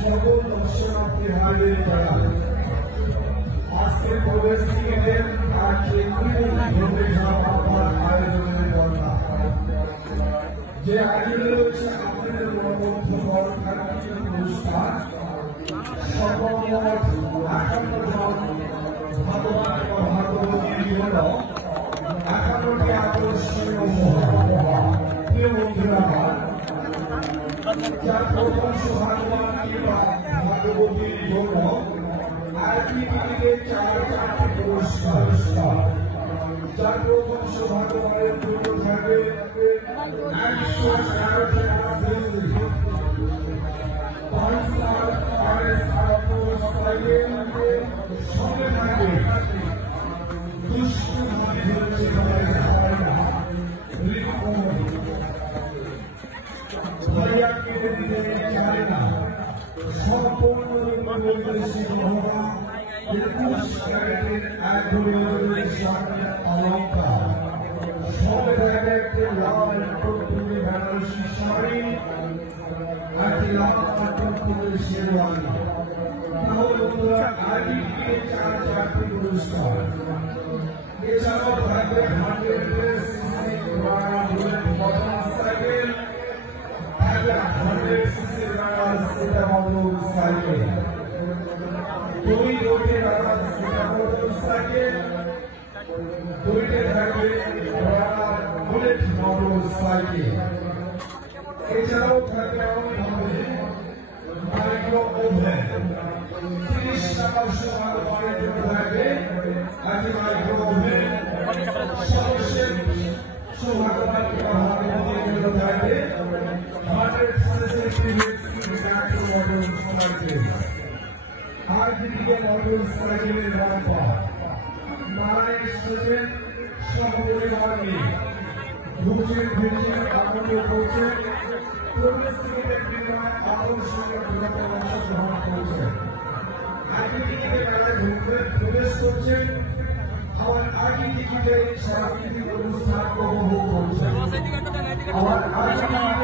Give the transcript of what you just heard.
সকল দর্শনার্থী ভাইদের জানায় আজকে প্রবেশ টিকিটের আয়োজনের কথা যে আয়োজনে রয়েছে আপনাদের মনোমুগ্ধকর অনুষ্ঠান সর্বমোট ৫৮ জন ভগবান ও ভগবতীর জন্য ৫৮টি আকর্ষণীয় প্রিয় বন্ধুরা যার প্রথম সৌভাগ্যবান কিংবা ভাগ্যবতীর জন্য আরবি টিকিটে ৪টি পুরস্কার যার প্রথম সৌভাগ্যবানের জন্য থাকবে ১১১ টাকা ফিজ ৫ স্টার সঙ্গে থাকবে দুষ্টু সম্পূর্ণ অলঙ্কার সঙ্গে থাকবে একটি লাল টুকটুকি বেনারসি শাড়ি একটি লাল টুকটুকি শেরওয়ানি তাহলে বন্ধুরা আরবি টিকিটে ৪টি পুরস্কার এছাড়াও থাকবে 100 CC bullet motorcycle 100 CC motorcycle 2 motorcycle 2 থাকবে বুলেট মোটরসাইকেল এছাড়াও থাকবে মাইক্রো ওভেন 30 টাকা সৌভাগ্যবানের জন্য থাকবে একটি মাইক্রো ওভেন সর্বশেষ সৌভাগ্যবানকে ভাগ্যবতীর জন্য থাকবে 100 সিসি মোটরসাইকেল আর দিকে মোটরসাইকেলের রাখা নারায়ণ এসেছেন সপরিবার নিয়ে ঘুরছেন ফিরছেন আনন্দ করছেন প্রবেশ টিকিটের বিনিময়ে আকর্ষণীয় বিনোদনে অংশগ্রহণ করছেন আগে টিকিটে মেলায় প্রবেশ করছেন আবার আগে টিকিটে সাংস্কৃতিক অনুষ্ঠান উপভোগ করছেন আবার আগে টিকিটে